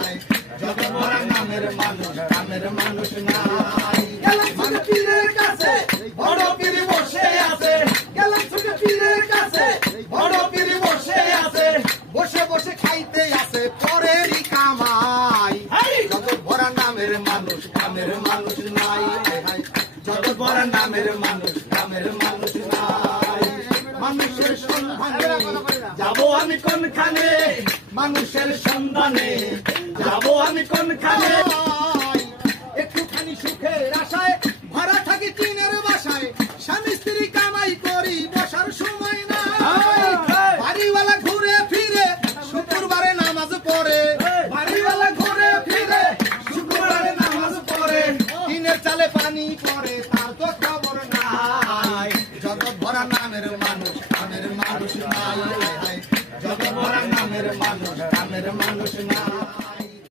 নাই যত বড় নামের মানুষ কামের মানুষ নাই গেলাম ছুটে পীরের কাছে বড় পীর বসে আছে গেলাম ছুটে পীরের কাছে বড় পীর বসে আছে বসে বসে খাইতে আছে পরেরই কামাই যত বড় নামের মানুষ কামের মানুষ নাই যত বড় নামের মানুষ কামের মানুষ নাই মানুষের সন্ধানে যাবো আমি কোনখানে মানুষের সন্ধানে যাবো আমি কোনখানে একটুখানি সুখের আশায় ভরা থাকি টিনের বাসায় স্বামী স্ত্রী